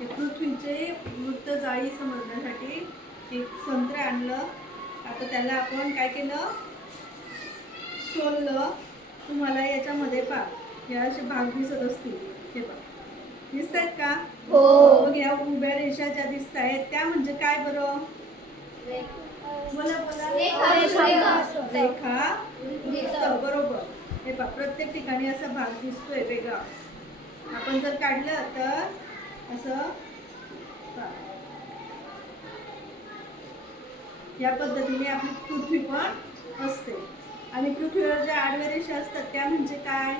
हे पृथ्वीचे वृत्त जाळी समजण्यासाठी एक संत्र आणलं. आता त्याला आपण काय केलं, सोललं. तुम्हाला याच्यामध्ये पहा, हे असे भाग दिसत असतील, हे पहा दिसत आहेत का? हो. मग या उभ्या रेषा ज्या दिसत आहेत त्या म्हणजे काय बरं? बोला बोला. रेखा वृत्त. बरोबर. हे पहा प्रत्येक ठिकाणी असा भाग दिसतोय वेगळा. आपण जर काढलं तर असं या पद्धतीने आपली पृथ्वी पण असते. आणि पृथ्वीवर ज्या आडव्या रेषा असतात त्या म्हणजे काय?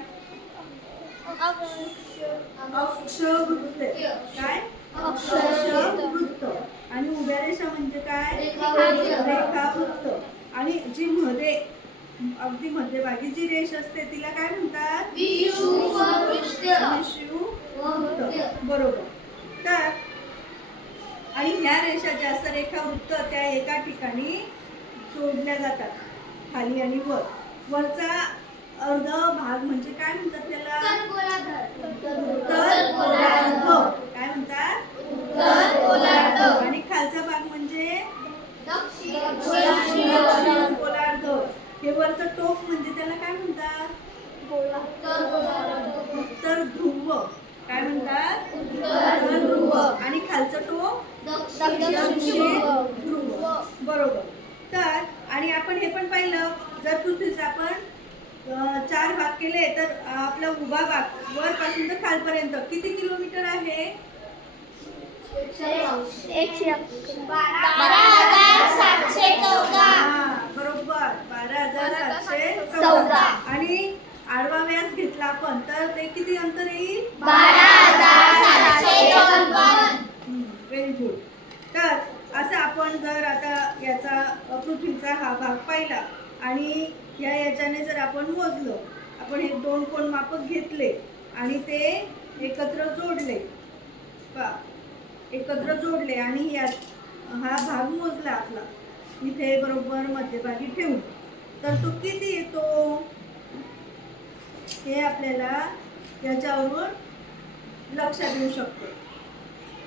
अक्षवृत्त. काय? अक्षवृत्त. आणि उभ्या रेषा म्हणजे काय? रेखावृत्त. आणि जी मध्ये अगदी मध्यभागी जी रेष असते तिला काय म्हणतात? विषुववृत्त. बरोबर. तर आणि ह्या रेषा ज्या असतात रेखावृत्त त्या एका ठिकाणी जोडल्या जातात, खाली आणि वर. वरचा अर्ध भाग म्हणजे काय म्हणतात त्याला? उत्तर गोलार्ध. काय म्हणतात? उत्तर गोलार्ध. आणि खालचा भाग म्हणजे दक्षिण गोलार्ध. हे वरचं टोक म्हणजे त्याला काय म्हणतात? उत्तर ध्रुव. काय म्हणतात? उत्तर ध्रुव. आणि खालचं टोक दक्षिण ध्रुव. बरोबर. तर आणि आपण हे पण पाहिलं, जर पृथ्वीचा आपण 4 भाग केले तर आपला उभा भाग वर पासून तर खालपर्यंत किती किलोमीटर आहे? 12,714. बरोबर, 12,714. आणि आडवा व्यास घेतला आपण तर ते किती अंतर येईल? 12,754. Very good. तर असं आपण जर आता याचा पृथ्वीचा हा भाग पाहिला आणि याच्याने जर आपण मोजलं, आपण हे 2 कोन मापक घेतले आणि ते एकत्र जोडले, एकत्र जोडले आणि हा भाग मोजला आपला इथे बरोबर मध्यभागी ठेवून, तर तो किती येतो हे आपल्याला याच्यावरून लक्षात येऊ शकतो.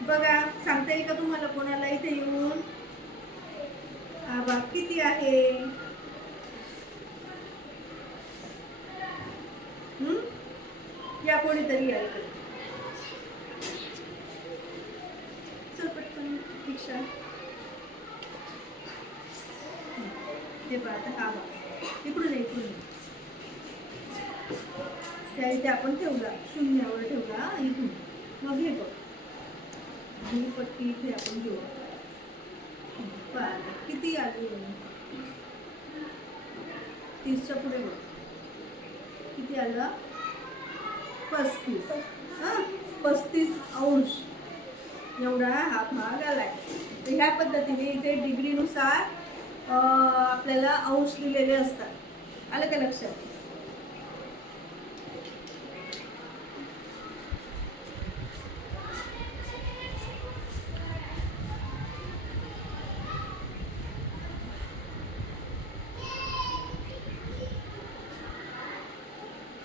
बघा, सांगता येईल का तुम्हाला कोणाला इथे येऊन हा भाग किती आहे? या कोणीतरी या इकडे. चल पटकन दीक्षा. हे बघा आता हा भाग इकडून इकडून त्या इथे आपण ठेवला, शून्यावर ठेवला इथून. मग हे बघ, ही पट्टी इथे आपण घेऊ. किती आली? 30च्या पुढे बघ किती आलं? 35. 35 अंश एवढा हा भाग आलाय. तर ह्या पद्धतीने इथे डिग्रीनुसार आपल्याला अंश दिलेले असतात. आलं का लक्षात?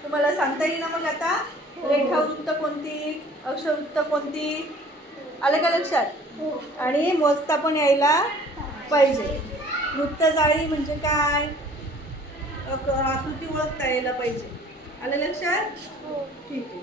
तुम्हाला सांगता येईल ना मग आता रेखावृत्त कोणती, अक्षवृत्त कोणती? आलं का लक्षात? आणि मोजता पण यायला पाहिजे. वृत्त जाळी म्हणजे काय, आकृती ओळखता यायला पाहिजे. आलं लक्षात? ठीक आहे.